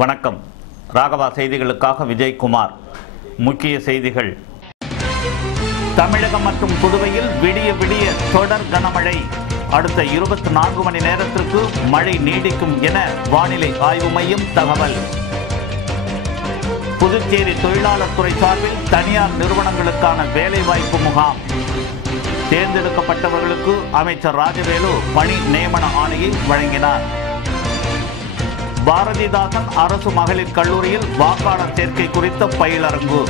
வணக்கம். ராகவா செய்திகளுக்காக விஜயகுமார். முக்கிய செய்திகள். தமிழகம் மற்றும் புதுவையில் விடிய விடிய தொடர் கனமழை. அடுத்த 24 மணி நேரத்திற்கு மழை நீடிக்கும் என வானிலை ஆய்வு மையம் தகவல். புதுச்சேரி தொழிலாளர் துறை சார்பில் தனியார் நிறுவனங்களுக்கான வேலைவாய்ப்பு முகாம். தேர்ந்தெடுக்கப்பட்டவர்களுக்கு அமைச்சர் ராஜவேலு பணி நியமன ஆணையை வழங்கினார். பாரதிதாசன் அரசு மகளிர் கல்லூரியில் வாக்காளர் சேர்க்கை குறித்த பயிலரங்கு.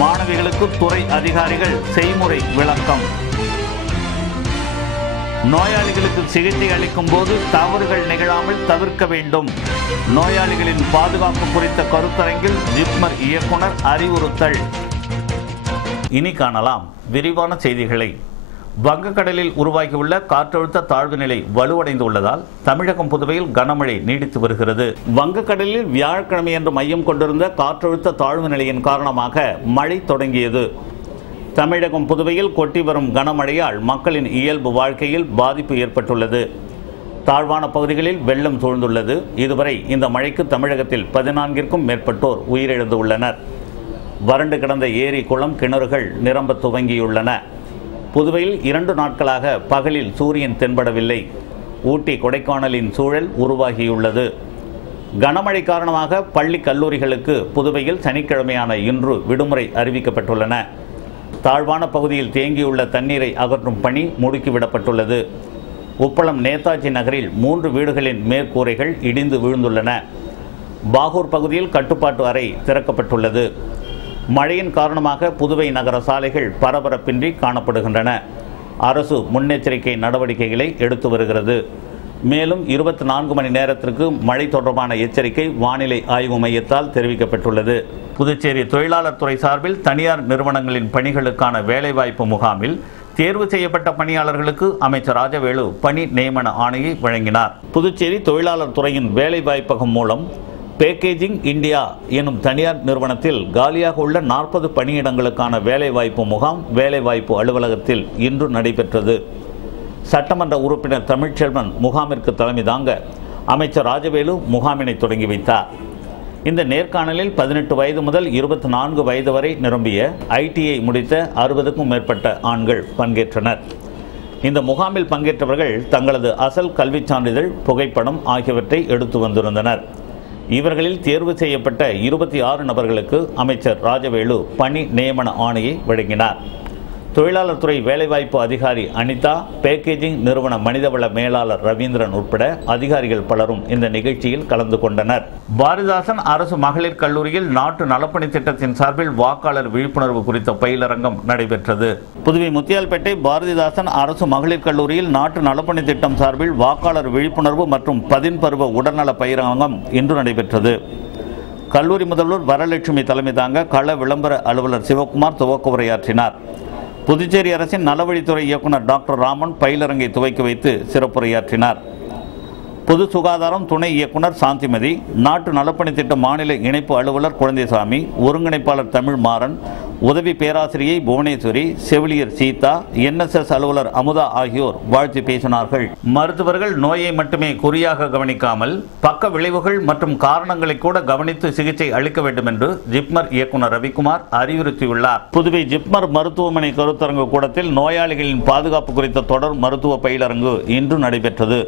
மாணவிகளுக்கு துறை அதிகாரிகள் செய்முறை விளக்கம். நோயாளிகளுக்கு சிகிச்சை அளிக்கும் போது தவறுகள் நிகழாமல் தவிர்க்க வேண்டும். நோயாளிகளின் பாதுகாப்பு குறித்த கருத்தரங்கில் ஜிப்மர் இயக்குனர் அறிவுறுத்தல். இனி காணலாம் விரிவான செய்திகளை. வங்கக்கடலில் உருவாகியுள்ள காற்றழுத்த தாழ்வு நிலை வலுவடைந்துள்ளதால் தமிழகம் புதுவையில் கனமழை நீடித்து வருகிறது. வங்கக்கடலில் வியாழக்கிழமையன்று மையம் கொண்டிருந்த காற்றழுத்த தாழ்வு நிலையின் காரணமாக மழை தொடங்கியது. தமிழகம் புதுவையில் கொட்டி வரும் கனமழையால் மக்களின் இயல்பு வாழ்க்கையில் பாதிப்பு ஏற்பட்டுள்ளது. தாழ்வான பகுதிகளில் வெள்ளம் சூழ்ந்துள்ளது. இதுவரை இந்த மழைக்கு தமிழகத்தில் 14ற்கும் மேற்பட்டோர் உயிரிழந்துள்ளனர். வறண்டு கிடந்த ஏரி, குளம், கிணறுகள் நிரம்ப துவங்கியுள்ளன. புதுவையில் 2 நாட்களாக பகலில் சூரியன் தென்படவில்லை. ஊட்டி, கொடைக்கானலின் சூழல் உருவாகியுள்ளது. கனமழை காரணமாக பள்ளி கல்லூரிகளுக்கு புதுவையில் சனிக்கிழமையான இன்று விடுமுறை அறிவிக்கப்பட்டுள்ளன. தாழ்வான பகுதியில் தேங்கியுள்ள தண்ணீரை அகற்றும் பணி முடுக்கிவிடப்பட்டுள்ளது. உப்பளம் நேதாஜி நகரில் 3 வீடுகளின் மேற்கூரைகள் இடிந்து விழுந்துள்ளன. பாகூர் பகுதியில் கட்டுப்பாட்டு அறை திறக்கப்பட்டுள்ளது. மழையின் காரணமாக புதுவை நகர சாலைகள் பரபரப்பின்றி காணப்படுகின்றன. அரசு முன்னெச்சரிக்கை நடவடிக்கைகளை எடுத்து வருகிறது. மேலும் 24 மணி நேரத்திற்கு மழை தொடர்பான எச்சரிக்கை வானிலை ஆய்வு மையத்தால் தெரிவிக்கப்பட்டுள்ளது. புதுச்சேரி தொழிலாளர் துறை சார்பில் தனியார் நிறுவனங்களின் பணிகளுக்கான வேலைவாய்ப்பு முகாமில் தேர்வு செய்யப்பட்ட பணியாளர்களுக்கு அமைச்சர் ராஜவேலு பணி நியமன ஆணையை வழங்கினார். புதுச்சேரி தொழிலாளர் துறையின் வேலைவாய்ப்பகம் மூலம் பேக்கேஜிங் இந்தியா எனும் தனியார் நிறுவனத்தில் காலியாக உள்ள 40 பணியிடங்களுக்கான வேலைவாய்ப்பு முகாம் வேலைவாய்ப்பு அலுவலகத்தில் இன்று நடைபெற்றது. சட்டமன்ற உறுப்பினர் தமிழ்ச்செல்வன் முகாமிற்கு தலைமை தாங்க அமைச்சர் ராஜவேலு முகாமினை தொடங்கி வைத்தார். இந்த நேர்காணலில் 18 வயது முதல் 24 வயது வரை நிரம்பிய ஐடிஐ முடித்த 60க்கும் மேற்பட்ட ஆண்கள் பங்கேற்றனர். இந்த முகாமில் பங்கேற்றவர்கள் தங்களது அசல் கல்விச் சான்றிதழ், புகைப்படம் ஆகியவற்றை எடுத்து வந்திருந்தனர். இவர்களில் தேர்வு செய்யப்பட்ட 26 நபர்களுக்கு அமைச்சர் ராஜவேலு பணி நியமன ஆணையை வழங்கினார். தொழிலாளர் துறை வேலைவாய்ப்பு அதிகாரி அனிதா, பேக்கேஜிங் நிறுவன மனிதவள மேலாளர் ரவீந்திரன் உட்பட அதிகாரிகள் பலரும் இந்த நிகழ்ச்சியில் கலந்து கொண்டனர். பாரதிதாசன் அரசு மகளிர் கல்லூரியில் நாட்டு நலப்பணி திட்டத்தின் சார்பில் வாக்காளர் விழிப்புணர்வு குறித்த பயிலரங்கம் நடைபெற்றது. புதுவை முத்தியால்பேட்டை பாரதிதாசன் அரசு மகளிர் கல்லூரியில் நாட்டு நலப்பணி திட்டம் சார்பில் வாக்காளர் விழிப்புணர்வு மற்றும் 10 பருவ உடல்நல பயிலரங்கம் இன்று நடைபெற்றது. கல்லூரி முதல்வர் வரலட்சுமி தலைமை தாங்க கள விளம்பர அலுவலர் சிவகுமார் துவக்க உரையாற்றினார். புதுச்சேரி அரசின் நலவழித்துறை இயக்குனர் டாக்டர் ராமன் பயிலரங்கை துவக்கி வைத்து சிறப்புரையாற்றினார். பொது சுகாதாரம் துணை இயக்குனர் சாந்திமதி, நாட்டு நலப்பணி திட்ட மாநில இணைப்பு அலுவலர் குழந்தைசாமி, ஒருங்கிணைப்பாளர் தமிழ் மாறன், உதவி பேராசிரியை புவனேஸ்வரி, செவிலியர் சீதா, NSS அலுவலர் அமுதா ஆகியோர் வாழ்த்து பேசினார்கள். மருத்துவர்கள் நோயை மட்டுமே குறியாக கவனிக்காமல் பக்க விளைவுகள் மற்றும் காரணங்களை கூட கவனித்து சிகிச்சை அளிக்க வேண்டும் என்று ஜிப்மர் இயக்குனர் ரவிக்குமார் அறிவுறுத்தியுள்ளார். புதுவை ஜிப்மர் மருத்துவமனை கருத்தரங்கு கூடத்தில் நோயாளிகளின் பாதுகாப்பு குறித்த தொடர் மருத்துவ பயிலரங்கு இன்று நடைபெற்றது.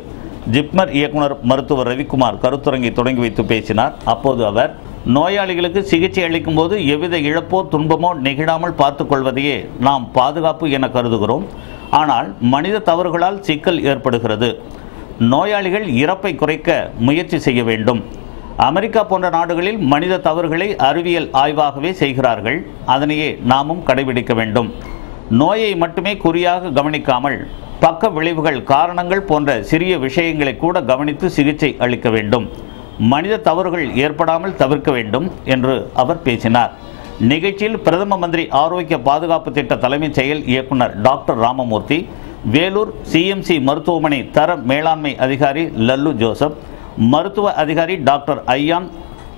ஜிப்மர் இயக்குனர் மருத்துவர் ரவிக்குமார் கருத்தரங்கை தொடங்கி வைத்து பேசினார். அப்போது அவர், நோயாளிகளுக்கு சிகிச்சை அளிக்கும் போது எவ்வித இழப்போ துன்பமோ நிகழாமல் பார்த்துக் கொள்வதையே நாம் பாதுகாப்பு என கருதுகிறோம். ஆனால் மனித தவறுகளால் சிக்கல் ஏற்படுகிறது. நோயாளிகள் இறப்பை குறைக்க முயற்சி செய்ய வேண்டும். அமெரிக்கா போன்ற நாடுகளில் மனித தவறுகளை அறிவியல் ஆய்வாகவே செய்கிறார்கள். அதனையே நாமும் கடைபிடிக்க வேண்டும். நோயை மட்டுமே குறியாக கவனிக்காமல் பக்க விளைவுகள், காரணங்கள் போன்ற சிறிய விஷயங்களை கூட கவனித்து சிகிச்சை அளிக்க வேண்டும். மனித தவறுகள் ஏற்படாமல் தவிர்க்க வேண்டும் என்று அவர் பேசினார். நிகழ்ச்சியில் பிரதம மந்திரி ஆரோக்கிய பாதுகாப்பு திட்ட தலைமைச் செயல் இயக்குனர் டாக்டர் ராமமூர்த்தி, வேலூர் CMC மருத்துவமனை தர மேலாண்மை அதிகாரி லல்லு ஜோசப், மருத்துவ அதிகாரி டாக்டர் ஐயான்,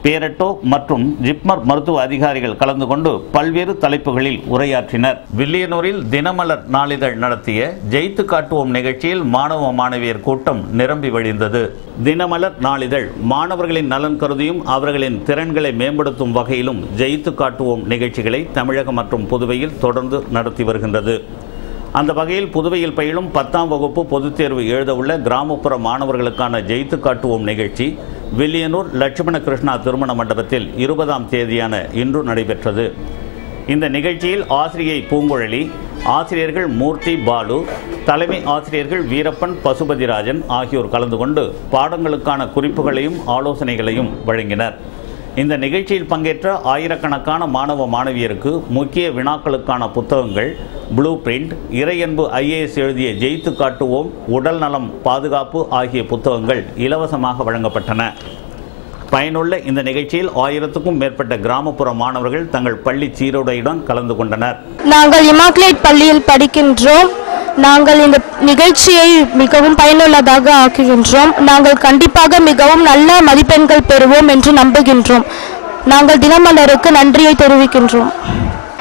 பேரட்டோ மற்றும் ஜிப்மர் மருத்துவ அதிகாரிகள் கலந்து கொண்டு பல்வேறு தலைப்புகளில் உரையாற்றினர். வில்லியனூரில் தினமலர் நாளிதழ் நடத்திய ஜெயித்து காட்டுவோம் நிகழ்ச்சியில் மாணவ மாணவியர் கூட்டம் நிரம்பி வழிந்தது. தினமலர் நாளிதழ் மாணவர்களின் நலன் கருதியும் அவர்களின் திறன்களை மேம்படுத்தும் வகையிலும் ஜெயித்து காட்டுவோம் நிகழ்ச்சிகளை தமிழகம் மற்றும் புதுவையில் தொடர்ந்து நடத்தி வருகின்றது. அந்த வகையில் புதுவையில் பயிலும் 10ஆம் வகுப்பு பொதுத் தேர்வு எழுதவுள்ள கிராமப்புற மாணவர்களுக்கான ஜெயித்து காட்டுவோம் நிகழ்ச்சி வில்லியனூர் லட்சுமண கிருஷ்ணா திருமண மண்டபத்தில் 20ஆம் தேதியான இன்று நடைபெற்றது. இந்த நிகழ்ச்சியில் ஆசிரியை பூங்குழலி, ஆசிரியர்கள் மூர்த்தி, பாலு, தலைமை ஆசிரியர்கள் வீரப்பன், பசுபதிராஜன் ஆகியோர் கலந்து கொண்டு பாடங்களுக்கான குறிப்புகளையும் ஆலோசனைகளையும் வழங்கினர். இந்த நிகழ்ச்சியில் பங்கேற்ற ஆயிரக்கணக்கான மாணவ மாணவியருக்கு முக்கிய வினாக்களுக்கான புத்தகங்கள், ப்ளூ பிரிண்ட், இறையன்பு IAS எழுதிய ஜெயித்து காட்டுவோம், உடல் நலம் பாதுகாப்பு ஆகிய புத்தகங்கள் இலவசமாக வழங்கப்பட்டன. பயனுள்ள இந்த நிகழ்ச்சியில் 1000க்கும் மேற்பட்ட கிராமப்புற மாணவர்கள் தங்கள் பள்ளி சீருடையுடன் கலந்து கொண்டனர். நாங்கள் இமாக்லேட் பள்ளியில் படிக்கின்றோம். நாங்கள் இந்த நிகழ்ச்சியை மிகவும் பயனுள்ளதாக ஆக்குகின்றோம். நாங்கள் கண்டிப்பாக மிகவும் நல்ல மதிப்பெண்கள் பெறுவோம் என்று நம்புகின்றோம். நாங்கள் தினமலருக்கு நன்றியை தெரிவிக்கின்றோம்.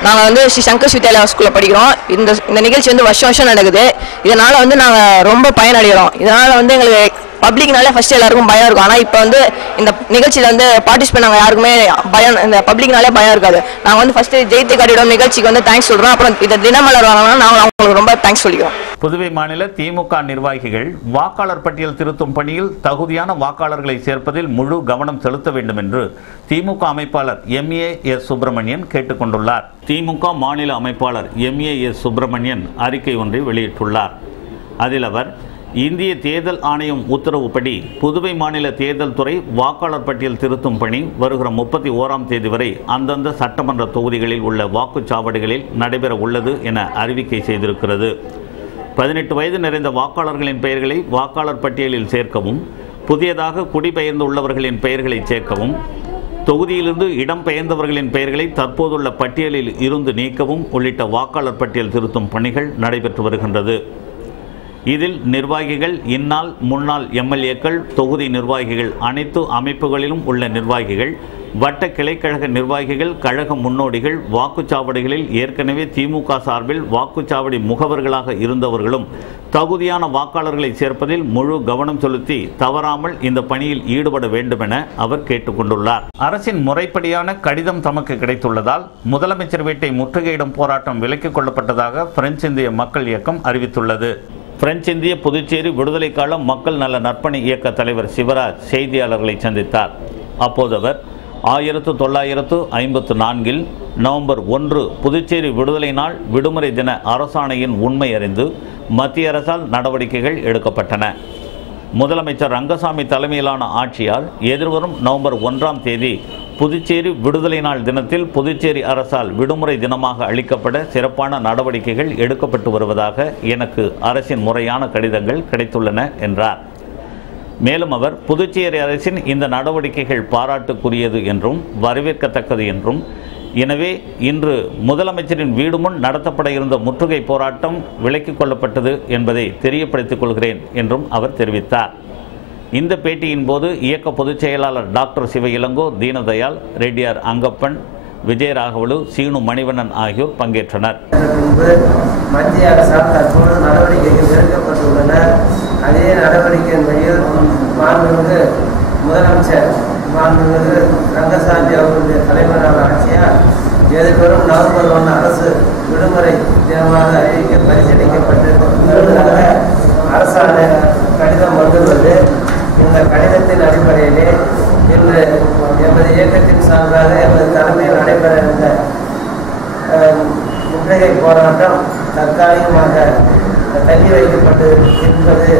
நாங்கள் வந்து ஸ்ரீ சங்கர் வித்யாலயா ஸ்கூலில் படிக்கிறோம். இந்த நிகழ்ச்சி வந்து வருஷம் நடக்குது. இதனால் வந்து நாங்கள் ரொம்ப பயனடைகிறோம். இதனால் வந்து எங்களுக்கு பப்ளிக்னாலே ஃபஸ்ட்டு எல்லாருக்கும் பயம் இருக்கும். ஆனால் இப்போ வந்து இந்த நிகழ்ச்சியில் வந்து பார்ட்டிசிபேட் நாங்கள் யாருக்குமே பயம், இந்த பப்ளிக்னாலே பயம் இருக்காது. நாங்கள் வந்து ஃபஸ்ட்டு ஜெயித்து காட்டிடும் நிகழ்ச்சிக்கு வந்து தேங்க்ஸ் சொல்கிறோம். அப்புறம் இந்த தினமலர் வாங்கினா நாங்கள் அவங்களுக்கு ரொம்ப தேங்க்ஸ் சொல்லிக்கிறோம். புதுவை மாநில திமுக நிர்வாகிகள் வாக்காளர் பட்டியல் திருத்தும் பணியில் தகுதியான வாக்காளர்களை சேர்ப்பதில் முழு கவனம் செலுத்த வேண்டும் என்று திமுக அமைப்பாளர் MAS சுப்பிரமணியன் கேட்டுக்கொண்டுள்ளார். திமுக மாநில அமைப்பாளர் MAS சுப்பிரமணியன் அறிக்கை ஒன்றை வெளியிட்டுள்ளார். அதில் அவர், இந்திய தேர்தல் ஆணையம் உத்தரவுப்படி புதுவை மாநில தேர்தல் துறை வாக்காளர் பட்டியல் திருத்தும் பணி வருகிற 31ஆம் தேதி வரை அந்தந்த சட்டமன்ற தொகுதிகளில் உள்ள வாக்குச்சாவடிகளில் நடைபெற உள்ளது என அறிவிக்கை செய்திருக்கிறது. 18 வயது நிறைந்த வாக்காளர்களின் பெயர்களை வாக்காளர் பட்டியலில் சேர்க்கவும், புதியதாக குடிபெயர்ந்து உள்ளவர்களின் பெயர்களை சேர்க்கவும், தொகுதியிலிருந்து இடம்பெயர்ந்தவர்களின் பெயர்களை தற்போதுள்ள பட்டியலில் இருந்து நீக்கவும் உள்ளிட்ட வாக்காளர் பட்டியல் திருத்தும் பணிகள் நடைபெற்று வருகின்றது. இதில் நிர்வாகிகள், இந்நாள் முன்னாள் MLAக்கள், தொகுதி நிர்வாகிகள், அனைத்து அமைப்புகளிலும் உள்ள நிர்வாகிகள், வட்ட கிளைக்கழக நிர்வாகிகள், கழக முன்னோடிகள், வாக்குச்சாவடிகளில் ஏற்கனவே திமுக சார்பில் வாக்குச்சாவடி முகவர்களாக இருந்தவர்களும் தகுதியான வாக்காளர்களை சேர்ப்பதில் முழு கவனம் செலுத்தி தவறாமல் இந்த பணியில் ஈடுபட வேண்டும் என அவர் கேட்டுக்கொண்டுள்ளார். அரசின் முறைப்படியான கடிதம் தமக்கு கிடைத்துள்ளதால் முதலமைச்சர் வீட்டை முற்றுகையிடும் போராட்டம் விலக்கிக் கொள்ளப்பட்டதாக பிரெஞ்சு இந்திய மக்கள் இயக்கம் அறிவித்துள்ளது. பிரெஞ்சு இந்திய புதுச்சேரி விடுதலை கால மக்கள் நல நற்பணி இயக்க தலைவர் சிவராஜ் செய்தியாளர்களை சந்தித்தார். அப்போது அவர் 1954 நவம்பர் 1 புதுச்சேரி விடுதலை நாள் விடுமுறை தின அரசாணையின் உண்மை அறிந்து மத்திய அரசால் நடவடிக்கைகள் எடுக்கப்பட்டன. முதலமைச்சர் ரங்கசாமி தலைமையிலான ஆட்சியால் எதிர்வரும் நவம்பர் 1ஆம் தேதி புதுச்சேரி விடுதலை நாள் தினத்தில் புதுச்சேரி அரசால் விடுமுறை தினமாக அளிக்கப்பட சிறப்பான நடவடிக்கைகள் எடுக்கப்பட்டு வருவதாக எனக்கு அரசின் முறையான கடிதங்கள் கிடைத்துள்ளன என்றார். மேலும் அவர், புதுச்சேரி அரசின் இந்த நடவடிக்கைகள் பாராட்டுக்குரியது என்றும் வரவேற்கத்தக்கது என்றும், எனவே இன்று முதலமைச்சரின் வீடு முன் நடத்தப்பட இருந்த முற்றுகை போராட்டம் விலக்கிக் கொள்ளப்பட்டது என்பதை தெரியப்படுத்திக் கொள்கிறேன் என்றும் அவர் தெரிவித்தார். இந்த பேட்டியின் போது இயக்க பொதுச் செயலாளர் டாக்டர் சிவ இளங்கோ, தீனதயாள், ரெட்டியார் அங்கப்பன், விஜயராகவலு, சீனு மணிவண்ணன் ஆகியோர் பங்கேற்றனர். மத்திய அரசால் தற்போது நடவடிக்கைகள் எடுக்கப்பட்டுள்ளன. அதே நடவடிக்கையின் மாண்புமிகு முதலமைச்சர் மாண்புமிகு ரங்கசாமி அவர்களுடைய தலைமையிலான ஆட்சியால் எதிர்வரும் நவம்பர் 1 அரசு விடுமுறை தினமாக அறிவிக்க பரிசீலிக்கப்பட்டிருப்பதாக அரசாணை கடிதம் வந்துள்ளது. இந்த கடிதத்தின் அடிப்படையிலே இன்று எமது இயக்கத்தின் சார்பாக எமது தலைமையில் நடைபெற இருந்த முற்றுகை போராட்டம் தற்காலிகமாக தள்ளி வைக்கப்பட்டு இருப்பது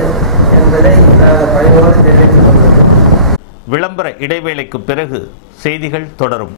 என்பதை நாங்கள் பணிவோடு தெரிவித்துக் கொள்கிறோம். விளம்பர இடைவேளைக்கு பிறகு செய்திகள் தொடரும்.